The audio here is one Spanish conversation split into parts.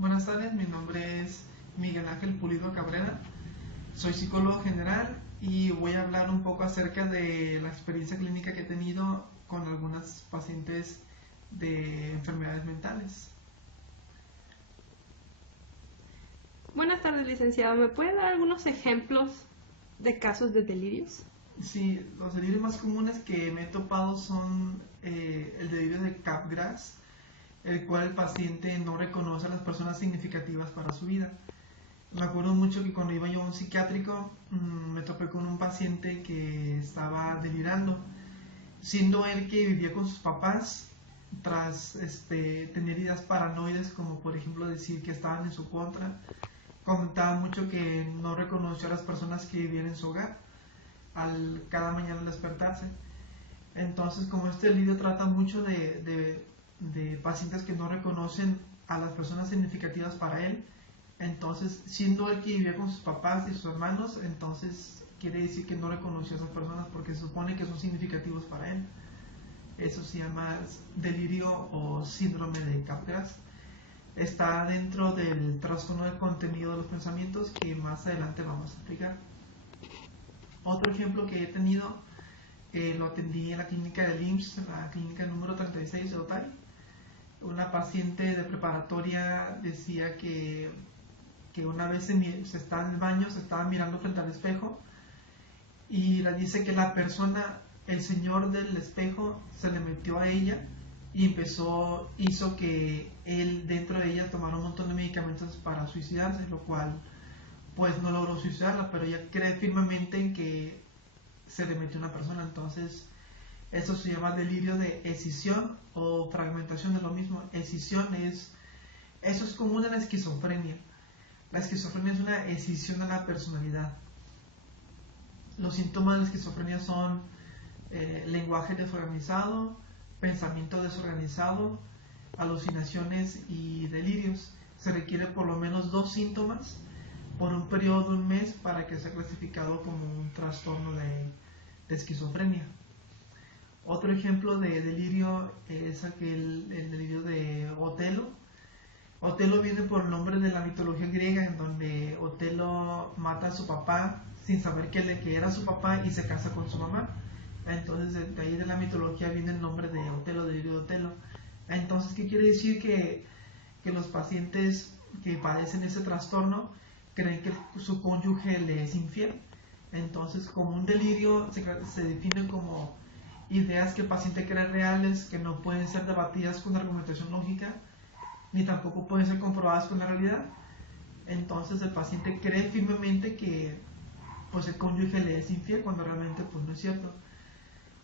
Buenas tardes, mi nombre es Miguel Ángel Pulido Cabrera, soy psicólogo general y voy a hablar un poco acerca de la experiencia clínica que he tenido con algunas pacientes de enfermedades mentales. Buenas tardes, licenciado. ¿Me puede dar algunos ejemplos de casos de delirios? Sí, los delirios más comunes que me he topado son el delirio de Capgras, el cual el paciente no reconoce a las personas significativas para su vida. Me acuerdo mucho que cuando iba yo a un psiquiátrico me topé con un paciente que estaba delirando, siendo él que vivía con sus papás tras tener ideas paranoides, como por ejemplo decir que estaban en su contra. Comentaba mucho que no reconoció a las personas que vivían en su hogar cada mañana al despertarse. Entonces, como este delirio trata mucho de pacientes que no reconocen a las personas significativas para él, entonces, siendo él que vivía con sus papás y sus hermanos, entonces quiere decir que no reconoció a esas personas porque se supone que son significativos para él. Eso se llama delirio o síndrome de Capgras. Está dentro del trastorno del contenido de los pensamientos que más adelante vamos a explicar. Otro ejemplo que he tenido, lo atendí en la clínica del IMSS, la clínica número 36 de Otay. Una paciente de preparatoria decía que una vez se estaba en el baño, se estaba mirando frente al espejo y le dice que la persona, el señor del espejo, se le metió a ella y hizo que él dentro de ella tomara un montón de medicamentos para suicidarse, lo cual pues no logró suicidarla, pero ella cree firmemente en que se le metió una persona. Entonces eso se llama delirio de escisión o fragmentación de lo mismo. Eso es común en la esquizofrenia. La esquizofrenia es una escisión de la personalidad. Los síntomas de la esquizofrenia son lenguaje desorganizado, pensamiento desorganizado, alucinaciones y delirios. Se requiere por lo menos 2 síntomas por un periodo de un mes para que sea clasificado como un trastorno de esquizofrenia. Otro ejemplo de delirio es el delirio de Otelo. Otelo viene por el nombre de la mitología griega, en donde Otelo mata a su papá sin saber que era su papá y se casa con su mamá. Entonces de ahí de la mitología viene el nombre de Otelo, delirio de Otelo. Entonces, ¿qué quiere decir? Que los pacientes que padecen ese trastorno creen que su cónyuge le es infiel. Entonces, como un delirio se define como ideas que el paciente cree reales, que no pueden ser debatidas con argumentación lógica, ni tampoco pueden ser comprobadas con la realidad. Entonces el paciente cree firmemente que pues el cónyuge le es infiel cuando realmente pues no es cierto.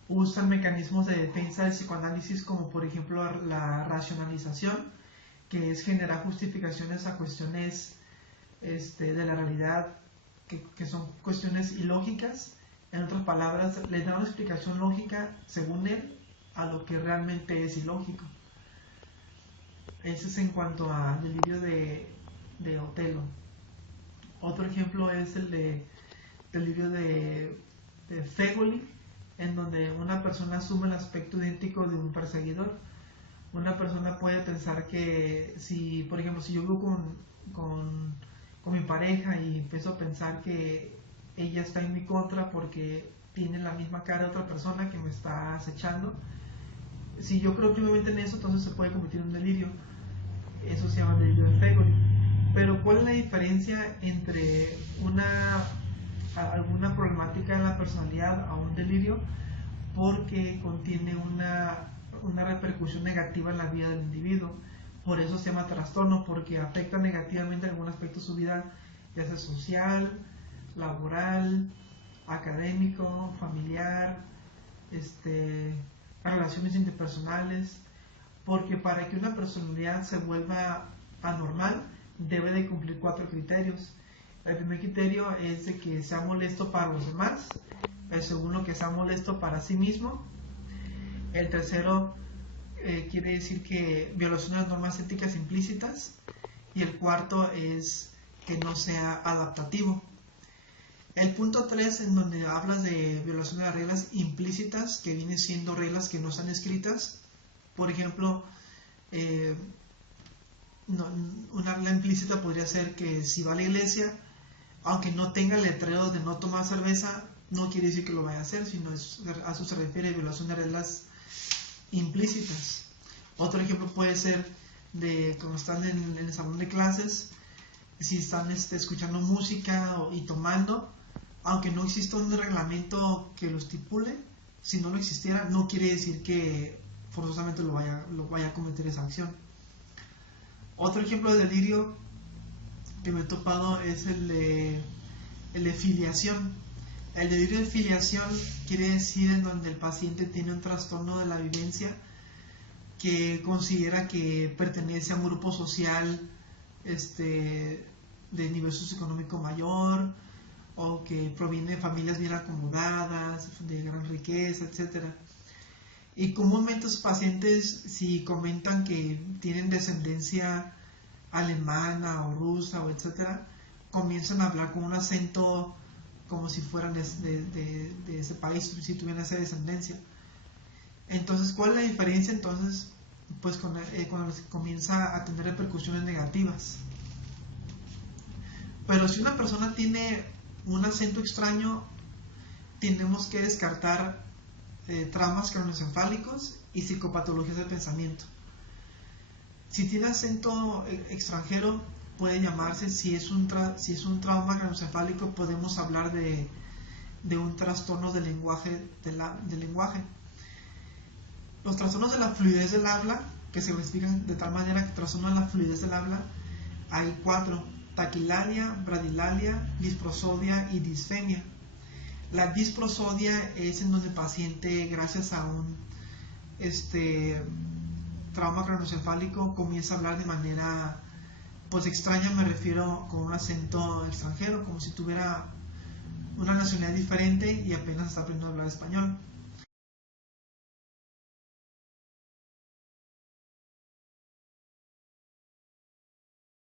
Usan mecanismos de defensa del psicoanálisis como por ejemplo la racionalización, que es generar justificaciones a cuestiones de la realidad que son cuestiones ilógicas. En otras palabras, le da una explicación lógica según él a lo que realmente es ilógico. Ese es en cuanto al delirio de Otelo. Otro ejemplo es el delirio de Fegoli, en donde una persona asume el aspecto idéntico de un perseguidor. Una persona puede pensar que si, por ejemplo, si yo vivo con mi pareja y empiezo a pensar que ella está en mi contra porque tiene la misma cara de otra persona que me está acechando, si yo creo firmemente en eso, entonces se puede convertir en un delirio. Eso se llama delirio de Fegoli. Pero ¿cuál es la diferencia entre alguna problemática en la personalidad a un delirio? Porque contiene una repercusión negativa en la vida del individuo. Por eso se llama trastorno, porque afecta negativamente algún aspecto de su vida, ya sea social, laboral, académico, familiar, relaciones interpersonales. Porque para que una personalidad se vuelva anormal, debe de cumplir 4 criterios. El primer criterio es de que sea molesto para los demás. El segundo, que sea molesto para sí mismo. El tercero quiere decir que violación de las normas éticas implícitas. Y el cuarto es que no sea adaptativo. El punto 3, en donde hablas de violación de las reglas implícitas, que vienen siendo reglas que no están escritas. Por ejemplo, la implícita podría ser que si va a la iglesia, aunque no tenga letrero de no tomar cerveza, no quiere decir que lo vaya a hacer, sino a eso se refiere violación de reglas implícitas. Otro ejemplo puede ser de cuando están en el salón de clases, si están escuchando música y tomando, aunque no exista un reglamento que lo estipule, si no lo existiera, no quiere decir que forzosamente lo vaya a cometer esa acción. Otro ejemplo de delirio que me he topado es el de filiación. El delirio de filiación quiere decir en donde el paciente tiene un trastorno de la vivencia que considera que pertenece a un grupo social de nivel socioeconómico mayor, o que proviene de familias bien acomodadas, de gran riqueza, etc. Y comúnmente los pacientes, si comentan que tienen descendencia alemana o rusa o etcétera, comienzan a hablar con un acento como si fueran de ese país, si tuvieran esa descendencia. Entonces, ¿cuál es la diferencia? Entonces, pues cuando comienza a tener repercusiones negativas. Pero si una persona tiene un acento extraño, tenemos que descartar traumas craneoencefálicos y psicopatologías del pensamiento. Si tiene acento extranjero, puede llamarse, si es un trauma craneoencefálico, podemos hablar de un trastorno del lenguaje. Los trastornos de la fluidez del habla, que se clasifican de tal manera que trastornos de la fluidez del habla, hay 4: taquilalia, bradilalia, disprosodia y disfemia. La disprosodia es en donde el paciente, gracias a un trauma craneoencefálico, comienza a hablar de manera pues extraña, me refiero con un acento extranjero, como si tuviera una nacionalidad diferente y apenas está aprendiendo a hablar español.